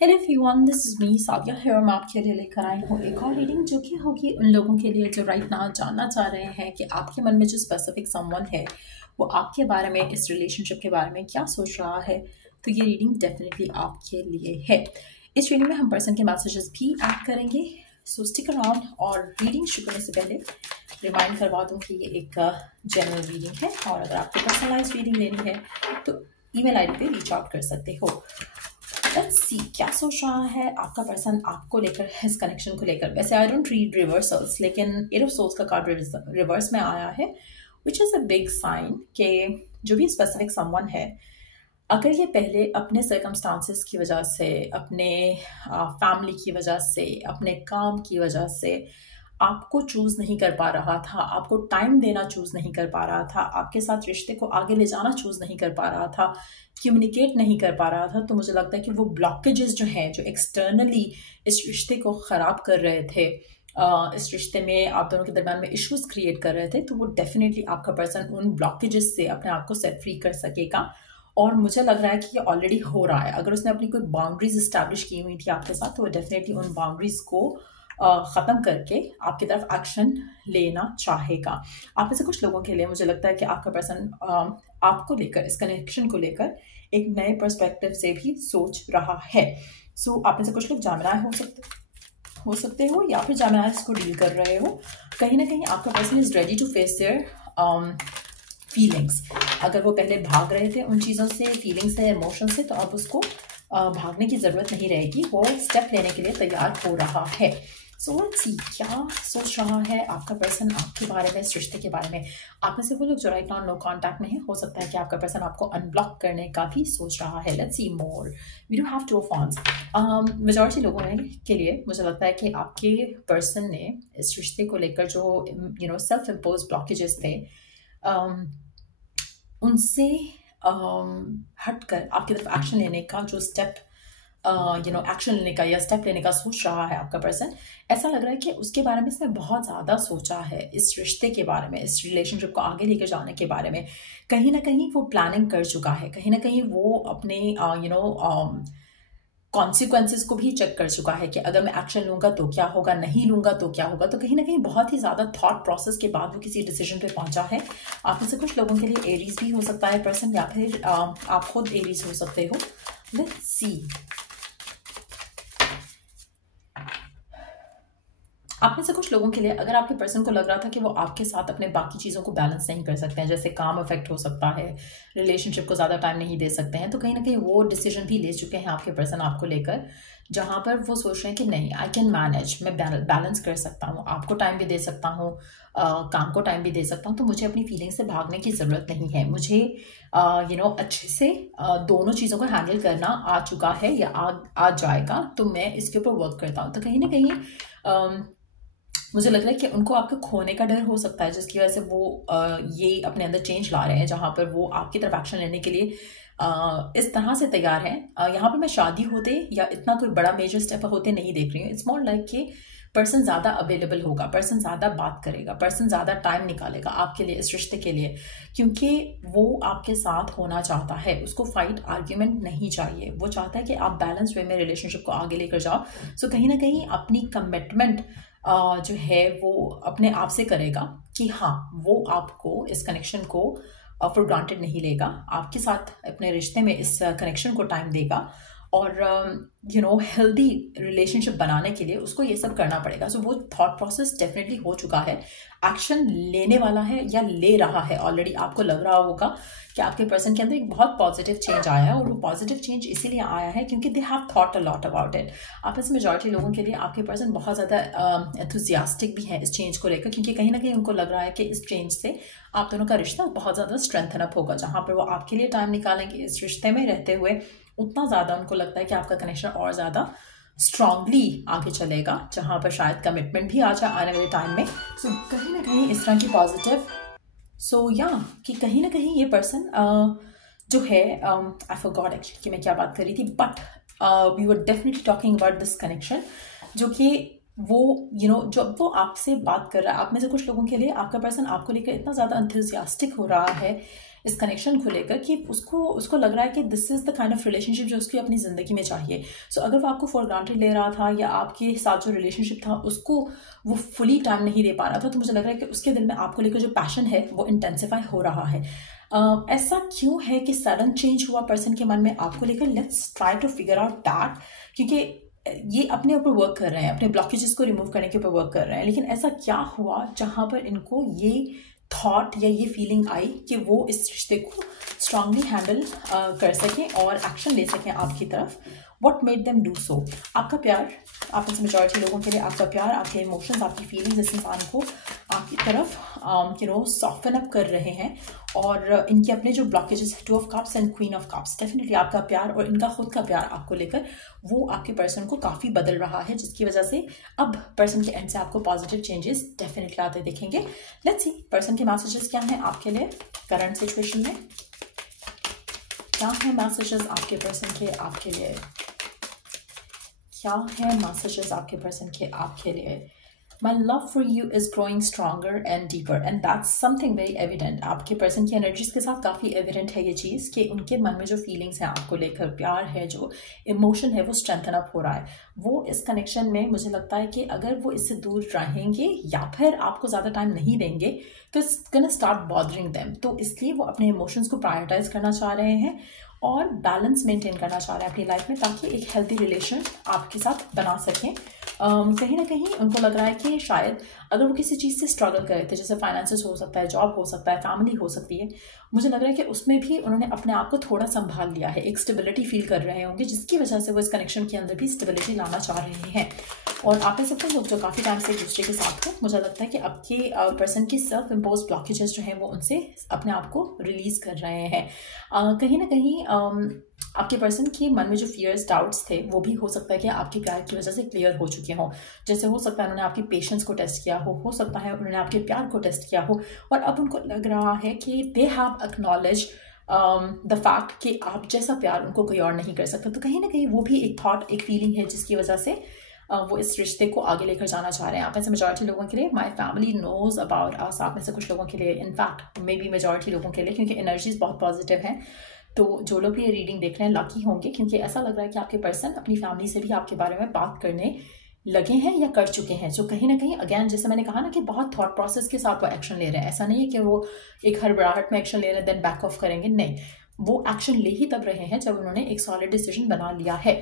Hello everyone, this is me Sadia here. मैं आपके लिए लेकर आई हूँ एक और रीडिंग जो कि होगी उन लोगों के लिए जो राइट नाउ जानना चाह रहे हैं कि आपके मन में जो स्पेसिफिक समवन है वो आपके बारे में, इस रिलेशनशिप के बारे में क्या सोच रहा है। तो ये रीडिंग डेफिनेटली आपके लिए है। इस रीडिंग में हम पर्सन के मैसेजेस भी ऐड करेंगे, सो स्टिक अराउंड। और रीडिंग शुरू करने से पहले रिमाइंड करवा दूँ कि ये एक जनरल रीडिंग है और अगर आपको पर्सनलाइज रीडिंग लेनी है तो ईमेल आईडी पे रीच आउट कर सकते हो। लेट्स सी क्या सोच रहा है आपका पर्सन आपको लेकर, इस कनेक्शन को लेकर। वैसे आई डोंट रीड रिवर्सल्स, लेकिन एट ऑफ सोल्स का कार्ड रिवर्स में आया है, which is a big sign कि जो भी स्पेसिफिक समवन है, अगर ये पहले अपने सर्कमस्टांसेस की वजह से, अपने फैमिली की वजह से, अपने काम की वजह से आपको चूज़ नहीं कर पा रहा था, आपको टाइम देना चूज़ नहीं कर पा रहा था, आपके साथ रिश्ते को आगे ले जाना चूज़ नहीं कर पा रहा था, कम्युनिकेट नहीं कर पा रहा था, तो मुझे लगता है कि वो ब्लॉकेजेस जो हैं, जो एक्सटर्नली इस रिश्ते को ख़राब कर रहे थे, इस रिश्ते में आप दोनों के दरमियान में इश्यूज क्रिएट कर रहे थे, तो वो डेफिनेटली आपका पर्सन उन ब्लॉकेजेस से अपने आप को सेट फ्री कर सकेगा। और मुझे लग रहा है कि ये ऑलरेडी हो रहा है। अगर उसने अपनी कोई बाउंड्रीज इस्टेब्लिश की हुई थी आपके साथ, तो वो डेफिनेटली उन बाउंड्रीज को ख़त्म करके आपकी तरफ एक्शन लेना चाहेगा। आप में से कुछ लोगों के लिए मुझे लगता है कि आपका पर्सन आपको लेकर, इस कनेक्शन को लेकर एक नए पर्सपेक्टिव से भी सोच रहा है। सो आप में से कुछ लोग जामिनाई हो सकते हो या फिर जामिनाई इसको डील कर रहे हो। कहीं ना कहीं आपका person is ready to face their feelings. अगर वो पहले भाग रहे थे उन चीज़ों से, फीलिंग्स से, इमोशन से, तो अब उसको भागने की ज़रूरत नहीं रहेगी, वो स्टेप लेने के लिए तैयार हो रहा है। सो लेट्स सी क्या सोच रहा है आपका पर्सन आपके बारे में, इस रिश्ते के बारे में। आप में से वो लोग जो राइट नाउ नो कॉन्टैक्ट में है, हो सकता है कि आपका पर्सन आपको अनब्लॉक करने का भी सोच रहा है। Let's see more. We do have two of wands। Majority लोगों के लिए मुझे लगता है कि आपके पर्सन ने इस रिश्ते को लेकर जो सेल्फ इम्पोज ब्लॉकेजेस थे, उनसे हटकर आपकी तरफ एक्शन लेने का जो स्टेप एक्शन लेने का या स्टेप लेने का सोच रहा है आपका पर्सन। ऐसा लग रहा है कि उसके बारे में इसने बहुत ज़्यादा सोचा है, इस रिश्ते के बारे में, इस रिलेशनशिप को आगे लेकर जाने के बारे में। कहीं ना कहीं वो प्लानिंग कर चुका है, कहीं ना कहीं वो अपने कॉन्सिक्वेंसेस को भी चेक कर चुका है कि अगर मैं एक्शन लूंगा तो क्या होगा, नहीं लूंगा तो क्या होगा। तो कहीं ना कहीं बहुत ही ज़्यादा थॉट प्रोसेस के बाद वो किसी डिसीजन पे पहुंचा है। आप में से कुछ लोगों के लिए एरीज भी हो सकता है पर्सन, या फिर आप खुद एरीज हो सकते हो। Let's see. आप में से कुछ लोगों के लिए अगर आपके पर्सन को लग रहा था कि वो आपके साथ अपने बाकी चीज़ों को बैलेंस नहीं कर सकते हैं, जैसे काम अफेक्ट हो सकता है, रिलेशनशिप को ज़्यादा टाइम नहीं दे सकते हैं, तो कहीं ना कहीं वो डिसीजन भी ले चुके हैं आपके पर्सन आपको लेकर, जहाँ पर वो सोच रहे हैं कि नहीं, आई कैन मैनेज, मैं बैलेंस कर सकता हूँ, आपको टाइम भी दे सकता हूँ, काम को टाइम भी दे सकता हूँ, तो मुझे अपनी फीलिंग से भागने की ज़रूरत नहीं है। मुझे अच्छे से दोनों चीज़ों को हैंडल करना आ चुका है या आ जाएगा, तो मैं इसके ऊपर वर्क करता हूँ। तो कहीं ना कहीं मुझे लग रहा है कि उनको आपको खोने का डर हो सकता है, जिसकी वजह से वो ये अपने अंदर चेंज ला रहे हैं, जहाँ पर वो आपकी तरफ एक्शन लेने के लिए इस तरह से तैयार हैं। यहाँ पर मैं शादी होते या इतना कोई बड़ा मेजर स्टेप होते नहीं देख रही हूँ। इट्स मोर लाइक कि पर्सन ज़्यादा अवेलेबल होगा, पर्सन ज़्यादा बात करेगा, पर्सन ज़्यादा टाइम निकालेगा आपके लिए, इस रिश्ते के लिए, क्योंकि वो आपके साथ होना चाहता है। उसको फाइट आर्ग्यूमेंट नहीं चाहिए, वो चाहता है कि आप बैलेंस वे में रिलेशनशिप को आगे लेकर जाओ। सो कहीं ना कहीं अपनी कमिटमेंट जो है वो अपने आप से करेगा कि हाँ, वो आपको, इस कनेक्शन को फॉर ग्रांटेड नहीं लेगा, आपके साथ अपने रिश्ते में इस कनेक्शन को टाइम देगा और हेल्दी रिलेशनशिप बनाने के लिए उसको ये सब करना पड़ेगा। सो वो थॉट प्रोसेस डेफिनेटली हो चुका है, एक्शन लेने वाला है या ले रहा है ऑलरेडी। आपको लग रहा होगा कि आपके पर्सन के अंदर एक बहुत पॉजिटिव चेंज आया है, और वो पॉजिटिव चेंज इसीलिए आया है क्योंकि they have thought a lot about it. आप में से मेजॉरिटी लोगों के लिए आपके पर्सन बहुत ज़्यादा एंथुसियास्टिक भी है इस चेंज को लेकर, क्योंकि कहीं ना कहीं उनको लग रहा है कि इस चेंज से आप दोनों का रिश्ता बहुत ज़्यादा स्ट्रेंथन अप होगा, जहाँ पर वो आपके लिए टाइम निकालेंगे इस रिश्ते में रहते हुए। उतना ज़्यादा उनको लगता है कि आपका कनेक्शन और ज़्यादा स्ट्रांगली आगे चलेगा, जहाँ पर शायद कमिटमेंट भी आ जाए आने वाले टाइम में। सो कहीं ना कहीं इस तरह की पॉजिटिव कि कहीं ना कहीं ये पर्सन जो है, आई फॉरगॉट एक्चुअली कि मैं क्या बात कर रही थी, but we were definitely talking about this connection, जो कि वो जब वो आपसे बात कर रहा है, आप में से कुछ लोगों के लिए आपका पर्सन आपको लेकर इतना ज़्यादा एंथुसियास्टिक हो रहा है, इस कनेक्शन को लेकर कि उसको लग रहा है कि this is the kind of relationship जो उसकी अपनी ज़िंदगी में चाहिए। सो अगर वो आपको फॉर ग्रांटेड ले रहा था या आपके साथ जो रिलेशनशिप था उसको वो फुली टाइम नहीं दे पा रहा था, तो मुझे लग रहा है कि उसके दिल में आपको लेकर जो पैशन है वो इंटेंसिफाई हो रहा है। ऐसा क्यों है कि सडन चेंज हुआ पर्सन के मन में आपको लेकर? Let's try to figure out that, क्योंकि ये अपने ऊपर वर्क कर रहे हैं, अपने ब्लॉकेजेस को रिमूव करने के ऊपर वर्क कर रहे हैं। लेकिन ऐसा क्या हुआ जहाँ पर इनको ये थॉट या ये फीलिंग आई कि वो इस रिश्ते को स्ट्रांगली हैंडल कर सकें और एक्शन ले सकें आपकी तरफ? What made them do so? आपका प्यार, आप में से मेजॉरिटी लोगों के लिए आपका प्यार, आपके इमोशंस, आपकी फीलिंग्स इस इंसान को आपकी तरफ सॉफ्टन अप कर रहे हैं। और इनके अपने जो blockages, 2 of cups and queen of cups, definitely आपका प्यार और इनका खुद का प्यार आपको लेकर वो आपके पर्सन को काफ़ी बदल रहा है, जिसकी वजह से अब पर्सन के एंड से आपको पॉजिटिव चेंजेस डेफिनेटली आते दिखेंगे। लेट्स सी पर्सन के मैसेजेस क्या हैं आपके लिए करंट सिचुएशन में। क्या है मैसेजेस आपके पर्सन के आपके लिए? क्या है मैसेजेस आपके पर्सन के आपके लिए? My love for you is growing stronger and deeper and that's something very evident। आपके पर्सन की एनर्जीज के साथ काफ़ी एविडेंट है ये चीज़ कि उनके मन में जो फीलिंग्स हैं आपको लेकर, प्यार है, जो इमोशन है वो स्ट्रेंथन अप हो रहा है। वो इस कनेक्शन में मुझे लगता है कि अगर वो इससे दूर रहेंगे या फिर आपको ज़्यादा टाइम नहीं देंगे तो it's gonna start bothering them. तो इसलिए वो अपने इमोशंस को प्रायोरिटाइज करना चाह रहे हैं और बैलेंस मेंटेन करना चाह रहे हैं अपनी लाइफ में, ताकि एक हेल्दी रिलेशन आपके साथ बना सकें। कहीं ना कहीं उनको लग रहा है कि शायद अगर वो किसी चीज़ से स्ट्रगल कर रहे थे, जैसे फाइनेंसेस हो सकता है, जॉब हो सकता है, फैमिली हो सकती है, मुझे लग रहा है कि उसमें भी उन्होंने अपने आप को थोड़ा संभाल लिया है, एक स्टेबिलिटी फील कर रहे होंगे, जिसकी वजह से वो इस कनेक्शन के अंदर भी स्टेबिलिटी लाना चाह रहे हैं। और आप ऐसे लोग जो काफ़ी टाइम से एक दूसरे के साथ हो, मुझे लगता है कि आपके पर्सन की सेल्फ इम्पोज ब्लॉकेजेस जो हैं वो उनसे अपने आप को रिलीज कर रहे हैं। कहीं ना कहीं आपके पर्सन के मन में जो फियर्स, डाउट्स थे वो भी हो सकता है कि आपके प्यार की वजह से क्लियर हो चुके हों। जैसे हो सकता है उन्होंने आपकी पेशेंस को टेस्ट किया हो सकता है उन्होंने आपके प्यार को टेस्ट किया हो, और अब उनको लग रहा है कि they have acknowledge the fact कि आप जैसा प्यार उनको कोई और नहीं कर सकता। तो कहीं ना कहीं वो भी एक थॉट, एक फीलिंग है जिसकी वजह से वो इस रिश्ते को आगे लेकर जाना चाह रहे हैं। आप में से मेजॉरिटी लोगों के लिए my family knows about us, आप में से कुछ लोगों के लिए, इनफैक्ट मे बी मेजॉरिटी लोगों के लिए, क्योंकि एनर्जीज बहुत पॉजिटिव हैं। तो जो लोग भी ये रीडिंग देख रहे हैं लकी होंगे, क्योंकि ऐसा लग रहा है कि आपके पर्सन अपनी फैमिली से भी आपके बारे में बात करने लगे हैं या कर चुके हैं। जो कहीं ना कहीं अगेन जैसे मैंने कहा ना कि बहुत थॉट प्रोसेस के साथ वो एक्शन ले रहे हैं। ऐसा नहीं है कि वो एक हड़बड़ाहट में एक्शन ले रहे हैं देन बैक ऑफ करेंगे, नहीं, वो एक्शन ले ही तब रहे हैं जब उन्होंने एक सॉलिड डिसीजन बना लिया है।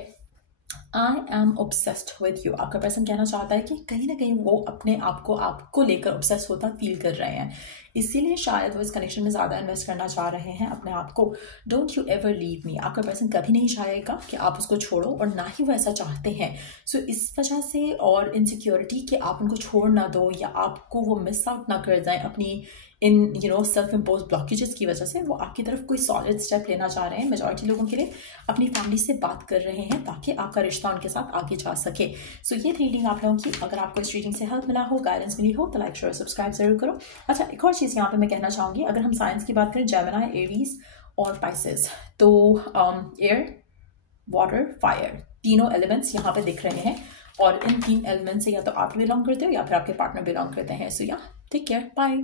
I am obsessed with you, आपका पर्सन कहना चाहता है कि कहीं ना कहीं वो अपने आप को आपको लेकर ऑब्सेस होता फील कर रहे हैं, इसीलिए शायद वो इस कनेक्शन में ज़्यादा इन्वेस्ट करना चाह रहे हैं अपने आप को। Don't you ever leave me, आपका पर्सन कभी नहीं चाहेगा कि आप उसको छोड़ो, और ना ही वो ऐसा चाहते हैं। सो इस वजह से और इनसिक्योरिटी कि आप उनको छोड़ ना दो या आपको वो मिस आउट ना कर जाएं अपनी इन सेल्फ इम्पोज ब्लॉकेजेस की वजह से, वो आपकी तरफ कोई सॉलिड स्टेप लेना चाह रहे हैं। मेजॉरिटी लोगों के लिए अपनी फैमिली से बात कर रहे हैं ताकि आपका रिश्ता उनके साथ आगे जा सके। सो ये रीडिंग आप लोगों की, अगर आपको इस रीडिंग से हेल्प मिला हो, गाइडेंस मिली हो, तो लाइक शेयर सब्सक्राइब जरूर करो। अच्छा, एक और चीज़ यहाँ पे मैं कहना चाहूँगी, अगर हम साइंस की बात करें, जेमिनी, एरीज और पाइसेस, तो एयर, वाटर, फायर, तीनों एलिमेंट्स यहाँ पे दिख रहे हैं, और इन 3 एलिमेंट्स से या तो आप बिलोंग करते हो या फिर आपके पार्टनर बिलोंग करते हैं। सो या टेक केयर, बाय।